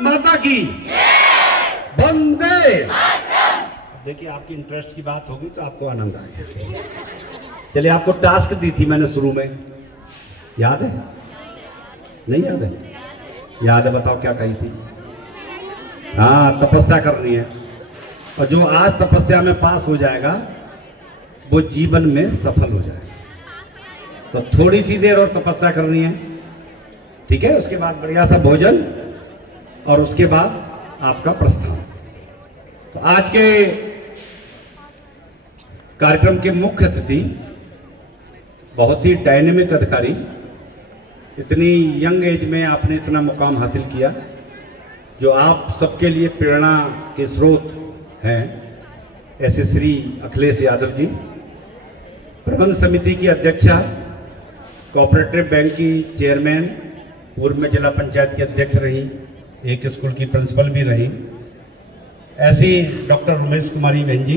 माता की वंदे। अब देखिए आपकी इंटरेस्ट की बात होगी तो आपको आनंद आएगा। चलिए, आपको टास्क दी थी मैंने शुरू में, याद है? नहीं याद है? याद है, बताओ क्या कही थी? हाँ, तपस्या करनी है, और जो आज तपस्या में पास हो जाएगा वो जीवन में सफल हो जाएगा। तो थोड़ी सी देर और तपस्या करनी है, ठीक है? उसके बाद बढ़िया सा भोजन, और उसके बाद आपका प्रस्थान। तो आज के कार्यक्रम के मुख्य अतिथि बहुत ही डायनेमिक अधिकारी, इतनी यंग एज में आपने इतना मुकाम हासिल किया, जो आप सबके लिए प्रेरणा के स्रोत हैं, ऐसे श्री अखिलेश यादव जी, प्रबंध समिति की अध्यक्षा, कोऑपरेटिव बैंक की चेयरमैन, पूर्व में जिला पंचायत की अध्यक्ष रही, एक स्कूल की प्रिंसिपल भी रही, ऐसी डॉक्टर उमेश कुमारी बहन जी,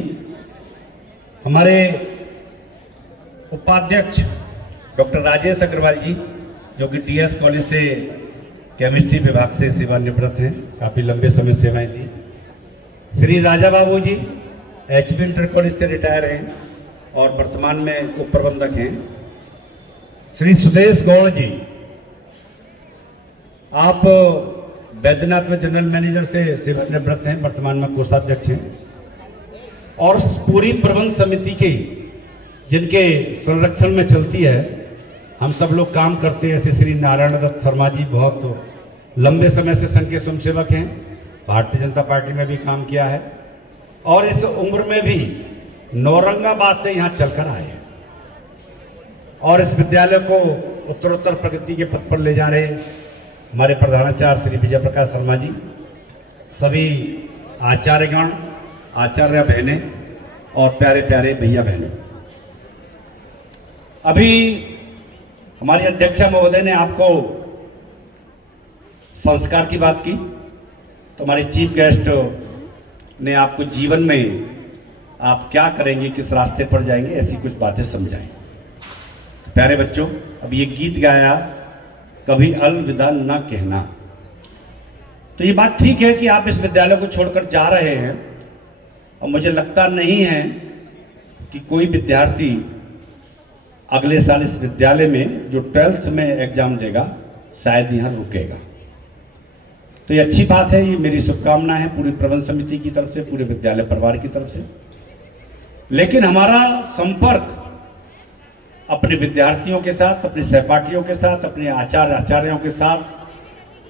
हमारे उपाध्यक्ष डॉक्टर राजेश अग्रवाल जी, जो कि टीएस कॉलेज से केमिस्ट्री विभाग से सेवानिवृत्त हैं, काफ़ी लंबे समय सेवाएं दी, श्री राजा बाबू जी एचपी इंटर कॉलेज से रिटायर हैं और वर्तमान में उप प्रबंधक हैं, श्री सुदेश गौड़ जी, आप बैद्यनाथ में जनरल मैनेजर से सेवानिवृत्त हैं, वर्तमान में कोषाध्यक्ष हैं, और पूरी प्रबंध समिति की जिनके संरक्षण में चलती है, हम सब लोग काम करते हैं, ऐसे श्री नारायण दत्त शर्मा जी, बहुत लंबे समय से संघ के स्वयंसेवक हैं, भारतीय जनता पार्टी में भी काम किया है, और इस उम्र में भी नौरंगाबाद से यहाँ चलकर आए हैं, और इस विद्यालय को उत्तरोत्तर प्रगति के पथ पर ले जा रहे हमारे प्रधानाचार्य श्री विजय प्रकाश शर्मा जी, सभी आचार्यगण, आचार्य बहनें और प्यारे प्यारे भैया बहनें। अभी हमारी अध्यक्षा महोदय ने आपको संस्कार की बात की, तो हमारे चीफ गेस्ट ने आपको जीवन में आप क्या करेंगे, किस रास्ते पर जाएंगे, ऐसी कुछ बातें समझाएं। तो प्यारे बच्चों, अब ये गीत गाया, कभी अलविदा न कहना, तो ये बात ठीक है कि आप इस विद्यालय को छोड़कर जा रहे हैं, और मुझे लगता नहीं है कि कोई विद्यार्थी अगले साल इस विद्यालय में जो 12th में एग्जाम देगा शायद यहाँ रुकेगा। तो ये अच्छी बात है, ये मेरी शुभकामना है पूरी प्रबंध समिति की तरफ से, पूरे विद्यालय परिवार की तरफ से। लेकिन हमारा संपर्क अपने विद्यार्थियों के साथ, अपने सहपाठियों के साथ, अपने आचार्य आचार्यों के साथ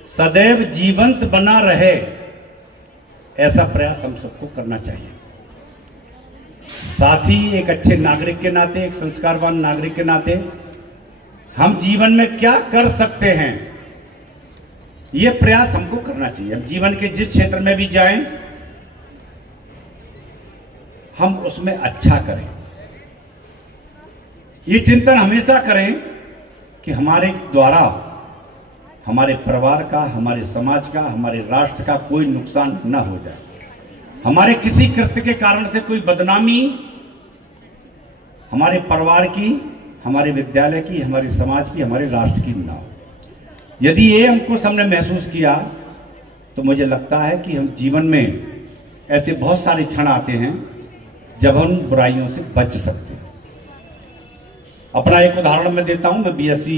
सदैव जीवंत बना रहे, ऐसा प्रयास हम सबको करना चाहिए। साथ ही एक अच्छे नागरिक के नाते, एक संस्कारवान नागरिक के नाते हम जीवन में क्या कर सकते हैं, ये प्रयास हमको करना चाहिए। हम जीवन के जिस क्षेत्र में भी जाएं, हम उसमें अच्छा करें। ये चिंतन हमेशा करें कि हमारे द्वारा हमारे परिवार का, हमारे समाज का, हमारे राष्ट्र का कोई नुकसान न हो जाए, हमारे किसी कृत्य के कारण से कोई बदनामी हमारे परिवार की, हमारे विद्यालय की, हमारे समाज की, हमारे राष्ट्र की ना हो। यदि ये हमको हमने महसूस किया, तो मुझे लगता है कि हम जीवन में ऐसे बहुत सारे क्षण आते हैं जब हम बुराइयों से बच सकते हैं। अपना एक उदाहरण मैं देता हूं। मैं बीएससी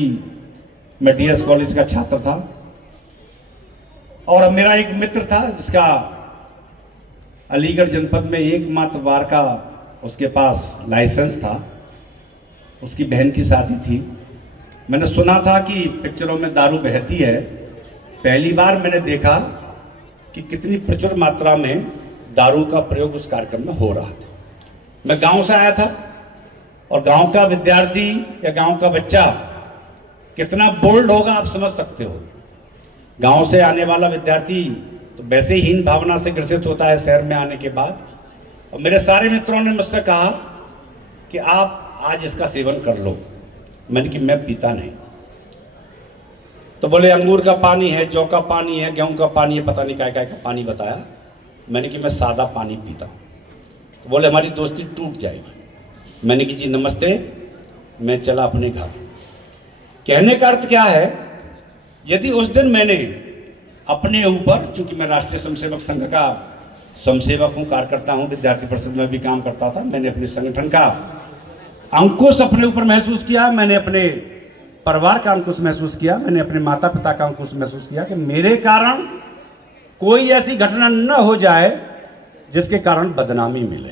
में डीएस कॉलेज का छात्र था, और मेरा एक मित्र था जिसका अलीगढ़ जनपद में एकमात्र बार का उसके पास लाइसेंस था। उसकी बहन की शादी थी। मैंने सुना था कि पिक्चरों में दारू बहती है। पहली बार मैंने देखा कि कितनी प्रचुर मात्रा में दारू का प्रयोग उस कार्यक्रम में हो रहा था। मैं गांव से आया था, और गांव का विद्यार्थी या गांव का बच्चा कितना बोल्ड होगा आप समझ सकते हो। गांव से आने वाला विद्यार्थी तो वैसे ही हीन भावना से ग्रसित होता है शहर में आने के बाद। और मेरे सारे मित्रों ने मुझसे कहा कि आप आज इसका सेवन कर लो। मैंने कि मैं पीता नहीं। तो बोले अंगूर का पानी है, जौ का पानी है, गेहूं का पानी है, पता नहीं क्या क्या का पानी बताया। मैंने कि मैं सादा पानी पीता हूँ। तो बोले हमारी दोस्ती टूट जाएगी। मैंने कि जी नमस्ते, मैं चला अपने घर। कहने का अर्थ क्या है, यदि उस दिन मैंने अपने ऊपर, चूंकि मैं राष्ट्रीय स्वयंसेवक संघ का स्वयंसेवक हूँ, कार्यकर्ता हूँ, विद्यार्थी परिषद में भी काम करता था, मैंने अपने संगठन का अंकुश अपने ऊपर महसूस किया, मैंने अपने परिवार का अंकुश महसूस किया, मैंने अपने माता पिता का अंकुश महसूस किया कि मेरे कारण कोई ऐसी घटना न हो जाए जिसके कारण बदनामी मिले।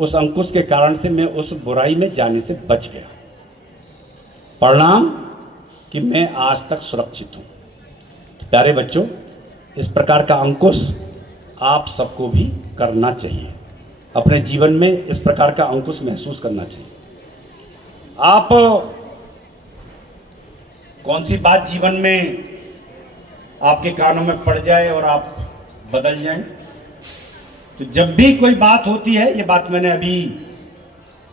उस अंकुश के कारण से मैं उस बुराई में जाने से बच गया। परिणाम कि मैं आज तक सुरक्षित हूँ। तो प्यारे बच्चों, इस प्रकार का अंकुश आप सबको भी करना चाहिए, अपने जीवन में इस प्रकार का अंकुश महसूस करना चाहिए। आप कौन सी बात जीवन में आपके कानों में पड़ जाए और आप बदल जाएं, तो जब भी कोई बात होती है, ये बात मैंने अभी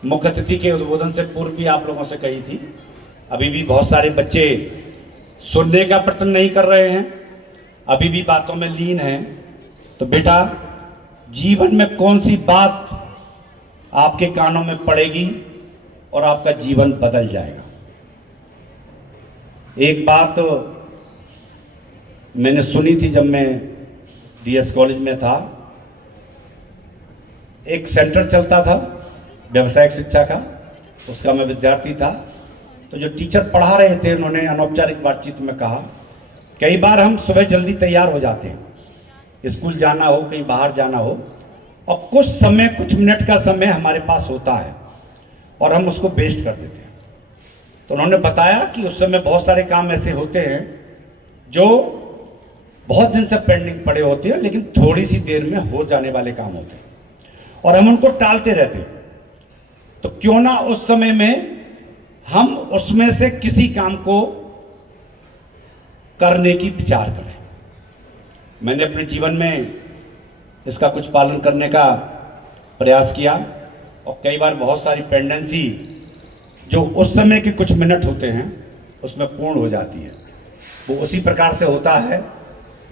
मुख्य अतिथि के उद्बोधन से पूर्व भी आप लोगों से कही थी, अभी भी बहुत सारे बच्चे सुनने का प्रयत्न नहीं कर रहे हैं, अभी भी बातों में लीन हैं। तो बेटा, जीवन में कौन सी बात आपके कानों में पड़ेगी और आपका जीवन बदल जाएगा। एक बात मैंने सुनी थी जब मैं डीएस कॉलेज में था, एक सेंटर चलता था व्यावसायिक शिक्षा का, उसका मैं विद्यार्थी था। तो जो टीचर पढ़ा रहे थे, उन्होंने अनौपचारिक बातचीत में कहा, कई बार हम सुबह जल्दी तैयार हो जाते हैं, स्कूल जाना हो, कहीं बाहर जाना हो, और कुछ समय, कुछ मिनट का समय हमारे पास होता है और हम उसको वेस्ट कर देते हैं। तो उन्होंने बताया कि उस समय बहुत सारे काम ऐसे होते हैं जो बहुत दिन से पेंडिंग पड़े होते हैं, लेकिन थोड़ी सी देर में हो जाने वाले काम होते हैं और हम उनको टालते रहते हैं। तो क्यों ना उस समय में हम उसमें से किसी काम को करने की विचार करें। मैंने अपने जीवन में इसका कुछ पालन करने का प्रयास किया और कई बार बहुत सारी पेंडेंसी जो उस समय के कुछ मिनट होते हैं उसमें पूर्ण हो जाती है। वो उसी प्रकार से होता है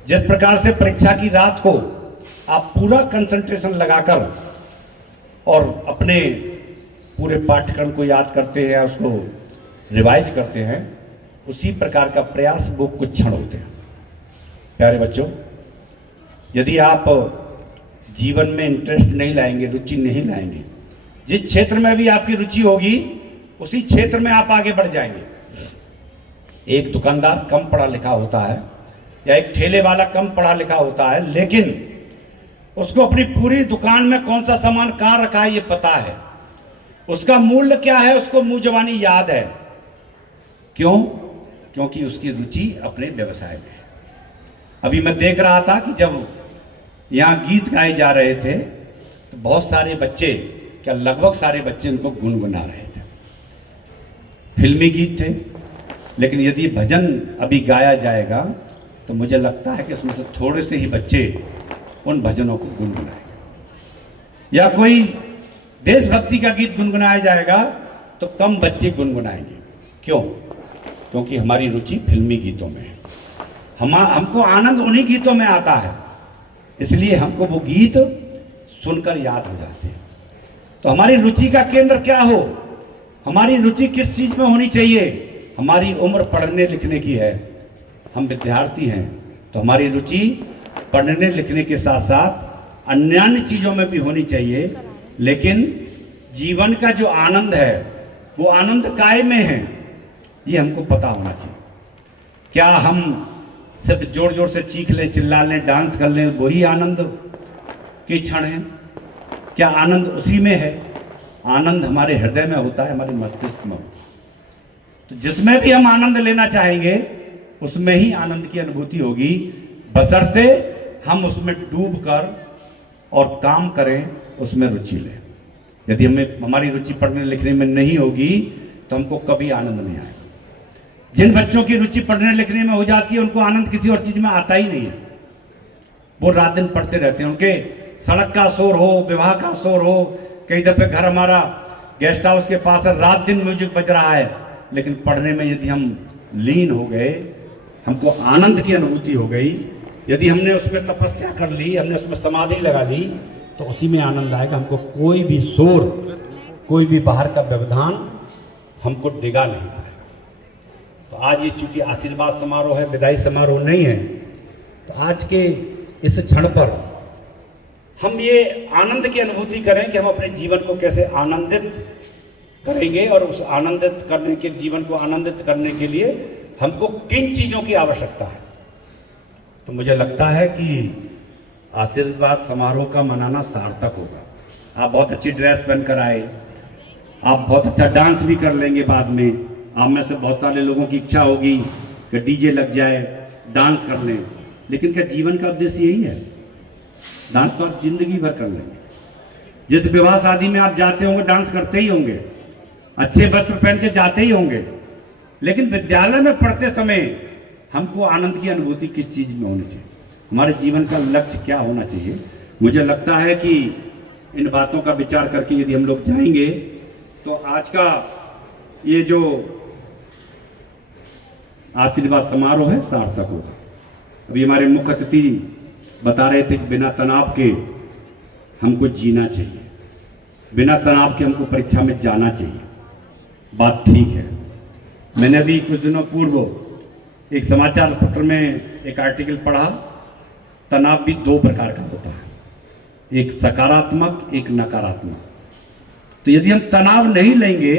जिस प्रकार से परीक्षा की रात को आप पूरा कंसंट्रेशन लगाकर और अपने पूरे पाठ्यक्रम को याद करते हैं, उसको रिवाइज करते हैं, उसी प्रकार का प्रयास वो कुछ क्षण होते हैं। प्यारे बच्चों, यदि आप जीवन में इंटरेस्ट नहीं लाएंगे, रुचि नहीं लाएंगे, जिस क्षेत्र में भी आपकी रुचि होगी उसी क्षेत्र में आप आगे बढ़ जाएंगे। एक दुकानदार कम पढ़ा लिखा होता है या एक ठेले वाला कम पढ़ा लिखा होता है, लेकिन उसको अपनी पूरी दुकान में कौन सा सामान कहाँ रखा है ये पता है, उसका मूल्य क्या है उसको मुंह जबानी याद है। क्यों? क्योंकि उसकी रुचि अपने व्यवसाय में है। अभी मैं देख रहा था कि जब यहाँ गीत गाए जा रहे थे तो बहुत सारे बच्चे, क्या लगभग सारे बच्चे उनको गुनगुना रहे थे। फिल्मी गीत थे, लेकिन यदि भजन अभी गाया जाएगा तो मुझे लगता है कि उसमें से थोड़े से ही बच्चे उन भजनों को गुनगुनाएंगे, या कोई देशभक्ति का गीत गुनगुनाया जाएगा तो कम बच्चे गुनगुनाएंगे। क्यों? क्योंकि हमारी रुचि फिल्मी गीतों में है। हमको आनंद उन्हीं गीतों में आता है, इसलिए हमको वो गीत सुनकर याद हो जाते हैं। तो हमारी रुचि का केंद्र क्या हो, हमारी रुचि किस चीज में होनी चाहिए? हमारी उम्र पढ़ने लिखने की है, हम विद्यार्थी हैं, तो हमारी रुचि पढ़ने लिखने के साथ साथ अन्य चीजों में भी होनी चाहिए। लेकिन जीवन का जो आनंद है वो आनंद काय में है, ये हमको पता होना चाहिए। क्या हम सिर्फ जोर जोर से चीख लें, चिल्ला लें, डांस कर लें, वही आनंद के क्षण है? क्या आनंद उसी में है? आनंद हमारे हृदय में होता है, हमारे मस्तिष्क में होता है। तो जिसमें भी हम आनंद लेना चाहेंगे उसमें ही आनंद की अनुभूति होगी, बशर्ते हम उसमें डूब कर और काम करें, उसमें रुचि लें। यदि हमारी रुचि पढ़ने लिखने में नहीं होगी तो हमको कभी आनंद नहीं आएगा। जिन बच्चों की रुचि पढ़ने लिखने में हो जाती है उनको आनंद किसी और चीज में आता ही नहीं है। वो रात दिन पढ़ते रहते हैं, उनके सड़क का शोर हो, विवाह का शोर हो, कई दफे घर हमारा गेस्ट हाउस के पास है, रात दिन म्यूजिक बज रहा है, लेकिन पढ़ने में यदि हम लीन हो गए, हमको आनंद की अनुभूति हो गई, यदि हमने उसमें तपस्या कर ली, हमने उसमें समाधि लगा ली, तो उसी में आनंद आएगा। हमको कोई भी शोर, कोई भी बाहर का व्यवधान हमको डिगा नहीं पाएगा। तो आज ये चूंकि आशीर्वाद समारोह है, विदाई समारोह नहीं है, तो आज के इस क्षण पर हम ये आनंद की अनुभूति करें कि हम अपने जीवन को कैसे आनंदित करेंगे, और उस आनंदित करने के जीवन को आनंदित करने के लिए हमको किन चीज़ों की आवश्यकता है। तो मुझे लगता है कि आशीर्वाद समारोह का मनाना सार्थक होगा। आप बहुत अच्छी ड्रेस पहनकर आए, आप बहुत अच्छा डांस भी कर लेंगे बाद में। आप में से बहुत सारे लोगों की इच्छा होगी कि डीजे लग जाए, डांस कर लें, लेकिन क्या जीवन का उद्देश्य यही है? डांस तो आप जिंदगी भर कर लेंगे। जिस विवाह शादी में आप जाते होंगे डांस करते ही होंगे, अच्छे वस्त्र पहन के जाते ही होंगे, लेकिन विद्यालय में पढ़ते समय हमको आनंद की अनुभूति किस चीज़ में होनी चाहिए? हमारे जीवन का लक्ष्य क्या होना चाहिए? मुझे लगता है कि इन बातों का विचार करके यदि हम लोग जाएंगे तो आज का ये जो आशीर्वाद समारोह है सार्थक होगा। अभी हमारे मुख्य अतिथि बता रहे थे कि बिना तनाव के हमको जीना चाहिए, बिना तनाव के हमको परीक्षा में जाना चाहिए। बात ठीक है। मैंने अभी कुछ दिनों पूर्व एक समाचार पत्र में एक आर्टिकल पढ़ा, तनाव भी दो प्रकार का होता है, एक सकारात्मक एक नकारात्मक। तो यदि हम तनाव नहीं लेंगे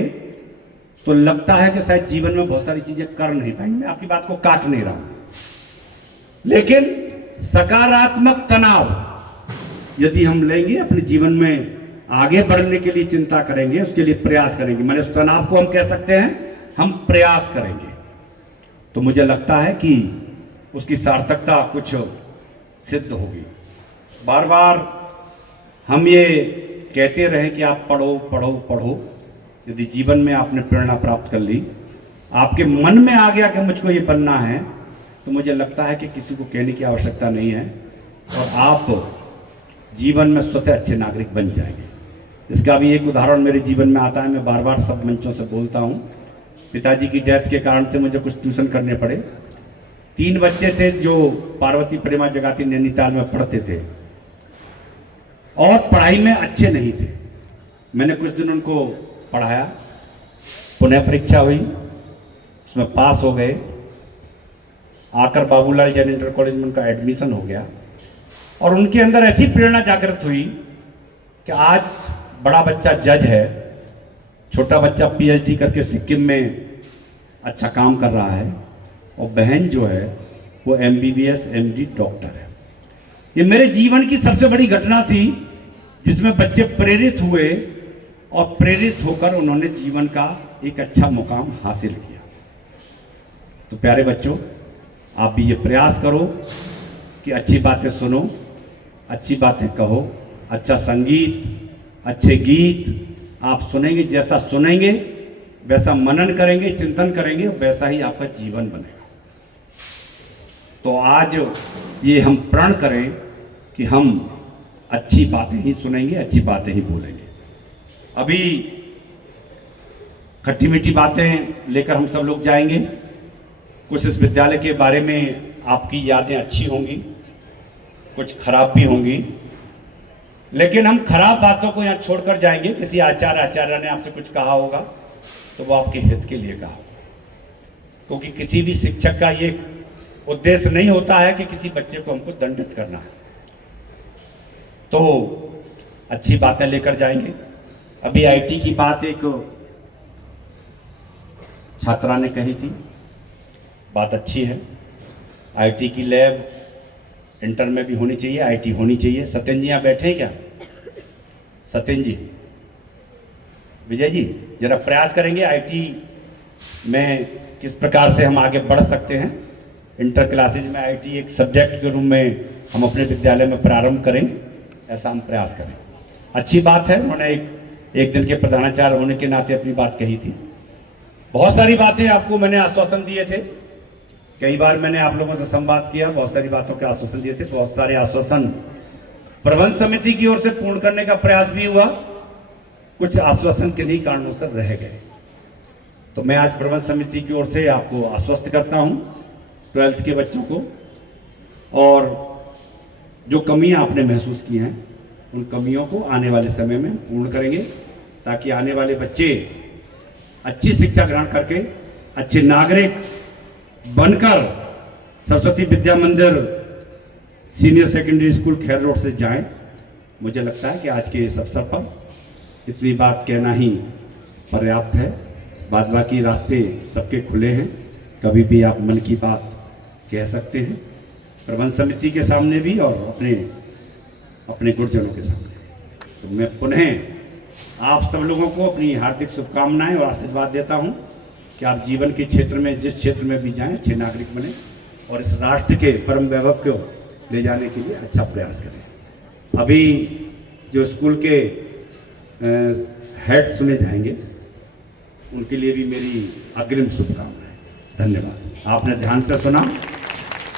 तो लगता है कि शायद जीवन में बहुत सारी चीजें कर नहीं पाएंगे। मैं आपकी बात को काट नहीं रहा हूं, लेकिन सकारात्मक तनाव यदि हम लेंगे, अपने जीवन में आगे बढ़ने के लिए चिंता करेंगे, उसके लिए प्रयास करेंगे, माने उस तनाव को हम कह सकते हैं हम प्रयास करेंगे, तो मुझे लगता है कि उसकी सार्थकता कुछ सिद्ध होगी। बार बार हम ये कहते रहे कि आप पढ़ो पढ़ो पढ़ो, यदि जीवन में आपने प्रेरणा प्राप्त कर ली, आपके मन में आ गया कि मुझको ये बनना है, तो मुझे लगता है कि किसी को कहने की आवश्यकता नहीं है और आप जीवन में स्वतः अच्छे नागरिक बन जाएंगे। इसका भी एक उदाहरण मेरे जीवन में आता है, मैं बार बार सब मंचों से बोलता हूँ। पिताजी की डेथ के कारण से मुझे कुछ ट्यूशन करने पड़े। 3 बच्चे थे जो पार्वती प्रेमा जगाती नैनीताल में पढ़ते थे और पढ़ाई में अच्छे नहीं थे। मैंने कुछ दिन उनको पढ़ाया, पुनः परीक्षा हुई, उसमें पास हो गए। आकर बाबूलाल जैन इंटर कॉलेज में उनका एडमिशन हो गया और उनके अंदर ऐसी प्रेरणा जागृत हुई कि आज बड़ा बच्चा जज है, छोटा बच्चा पीएचडी करके सिक्किम में अच्छा काम कर रहा है और बहन जो है वो एमबीबीएस एमडी डॉक्टर है। ये मेरे जीवन की सबसे बड़ी घटना थी जिसमें बच्चे प्रेरित हुए और प्रेरित होकर उन्होंने जीवन का एक अच्छा मुकाम हासिल किया। तो प्यारे बच्चों, आप भी ये प्रयास करो कि अच्छी बातें सुनो, अच्छी बातें कहो, अच्छा संगीत, अच्छे गीत आप सुनेंगे, जैसा सुनेंगे वैसा मनन करेंगे, चिंतन करेंगे, वैसा ही आपका जीवन बनेगा। तो आज ये हम प्रण करें कि हम अच्छी बातें ही सुनेंगे, अच्छी बातें ही बोलेंगे। अभी खट्टी मीठी बातें लेकर हम सब लोग जाएंगे। कुछ इस विद्यालय के बारे में आपकी यादें अच्छी होंगी, कुछ खराब भी होंगी, लेकिन हम खराब बातों को यहाँ छोड़कर जाएंगे। किसी आचार्य ने आपसे कुछ कहा होगा तो वो आपके हित के लिए कहा होगा, क्योंकि किसी भी शिक्षक का ये उद्देश्य नहीं होता है कि किसी बच्चे को हमको दंडित करना है। तो अच्छी बातें लेकर जाएंगे। अभी आईटी की बात एक छात्रा ने कही थी, बात अच्छी है। आईटी की लैब इंटर में भी होनी चाहिए, आईटी होनी चाहिए। सत्यन जी यहाँ बैठे हैं क्या? सत्यन जी, विजय जी, जरा प्रयास करेंगे आईटी में किस प्रकार से हम आगे बढ़ सकते हैं। इंटर क्लासेज में आईटी एक सब्जेक्ट के रूप में हम अपने विद्यालय में प्रारंभ करें, ऐसा हम प्रयास करें। अच्छी बात है, उन्होंने एक दिन के प्रधानाचार्य होने के नाते अपनी बात कही थी। बहुत सारी बातें आपको मैंने आश्वासन दिए थे, कई बार मैंने आप लोगों से संवाद किया, बहुत सारी बातों के आश्वासन दिए थे। बहुत सारे आश्वासन प्रबंध समिति की ओर से पूर्ण करने का प्रयास भी हुआ, कुछ आश्वासन किन्हीं कारणों से रह गए। तो मैं आज प्रबंध समिति की ओर से आपको आश्वस्त करता हूं 12th के बच्चों को, और जो कमियां आपने महसूस की हैं उन कमियों को आने वाले समय में पूर्ण करेंगे, ताकि आने वाले बच्चे अच्छी शिक्षा ग्रहण करके अच्छे नागरिक बनकर सरस्वती विद्या मंदिर सीनियर सेकेंडरी स्कूल खैर रोड से जाएं। मुझे लगता है कि आज के इस अवसर पर इतनी बात कहना ही पर्याप्त है। बाद बाकी रास्ते सबके खुले हैं, कभी भी आप मन की बात कह सकते हैं, प्रबंध समिति के सामने भी और अपने गुरुजनों के सामने। तो मैं पुनः आप सब लोगों को अपनी हार्दिक शुभकामनाएं और आशीर्वाद देता हूं कि आप जीवन के क्षेत्र में जिस क्षेत्र में भी जाएं अच्छे नागरिक बने और इस राष्ट्र के परम वैभव को ले जाने के लिए अच्छा प्रयास करें। अभी जो स्कूल के हेड सुने जाएंगे उनके लिए भी मेरी अग्रिम शुभकामनाएं। धन्यवाद। आपने ध्यान से सुना,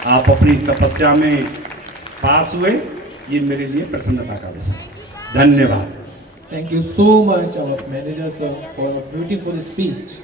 आप अपनी तपस्या में पास हुए, ये मेरे लिए प्रसन्नता का विषय है। धन्यवाद। Thank you so much, our manager sir, for a beautiful speech.